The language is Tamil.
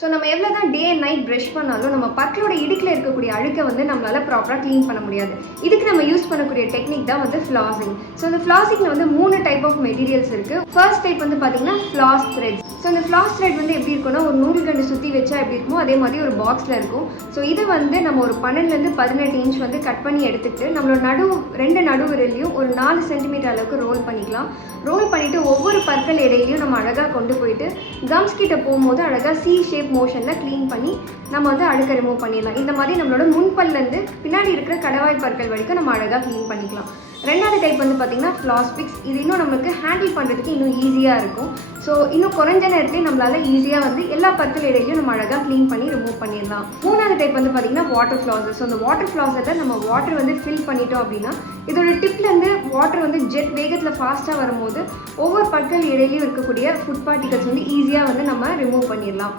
ஸோ நம்ம எவ்வளோ தான் டே அண்ட் நைட் ப்ரஷ் பண்ணாலும் நம்ம பற்களோட இடுக்கில் இருக்கக்கூடிய அழுக்கை வந்து நம்மளால் ப்ராப்பராக க்ளீன் பண்ண முடியாது. இதுக்கு நம்ம யூஸ் பண்ணக்கூடிய டெக்னிக் தான் வந்து ஃப்ளாசிங் ஸோ இந்த ஃப்ளாசிங்கில் வந்து மூணு டைப் ஆஃப் மெட்டீரியல்ஸ் இருக்குது ஃபர்ஸ்ட் டைப் வந்து பார்த்தீங்கன்னா ஃப்ளாஸ் த்ரெட் ஸோ இந்த ஃப்ளாஸ் த்ரெட் வந்து எப்படி இருக்கும்னா ஒரு நூல் கண்டு சுற்றி வச்சா எப்படி இருக்குமோ அதே மாதிரி ஒரு பாக்ஸில் இருக்கும். ஸோ இது வந்து நம்ம ஒரு பன்னெண்டுலேருந்து பதினெட்டு இன்ச் வந்து கட் பண்ணி எடுத்துட்டு நம்மளோட நடு ரெண்டு நடுவிரலையும் ஒரு நாலு சென்டிமீட்டர் அளவுக்கு ரோல் பண்ணிக்கலாம். ரோல் பண்ணிவிட்டு ஒவ்வொரு பற்கள் இடையிலையும் நம்ம அழகாக கொண்டு போயிட்டு கம்ஸ் கிட்ட போகும்போது அழகாக சி ஷேப் மோஷனில் க்ளீன் பண்ணி நம்ம வந்து அழுக்க ரிமூவ் பண்ணிடலாம். இந்த மாதிரி நம்மளோட முன்பல்லேருந்து பின்னாடி இருக்கிற கடவாய் பற்கள் வரைக்கும் நம்ம அழகாக க்ளீன் பண்ணிக்கலாம். ரெண்டாவது டைப் வந்து பார்த்திங்கன்னா ஃப்ளாஸ்பிக்ஸ் இது இன்னும் நம்மளுக்கு ஹேண்டில் பண்ணுறதுக்கு இன்னும் ஈஸியாக இருக்கும். ஸோ இன்னும் குறைஞ்ச நேரத்தில் நம்மளால் ஈஸியாக வந்து எல்லா பற்கள் இடையிலையும் நம்ம அழகாக க்ளீன் பண்ணி ரிமூவ் பண்ணிடலாம். மூணாவது டைப் வந்து பார்த்திங்கன்னா வாட்டர் ஃப்ளாஸஸ் ஸோ அந்த வாட்டர் ஃப்ளாஸில் நம்ம வாட்டர் வந்து ஃபில் பண்ணிட்டோம் அப்படின்னா இதோட டிப்லேருந்து வாட்டர் வந்து ஜெட் வேகத்தில் ஃபாஸ்ட்டாக வரும்போது ஒவ்வொரு பற்கள் இடையிலையும் இருக்கக்கூடிய ஃபுட் பார்ட்டிகல்ஸ் வந்து ஈஸியாக வந்து நம்ம ரிமூவ் பண்ணிடலாம்.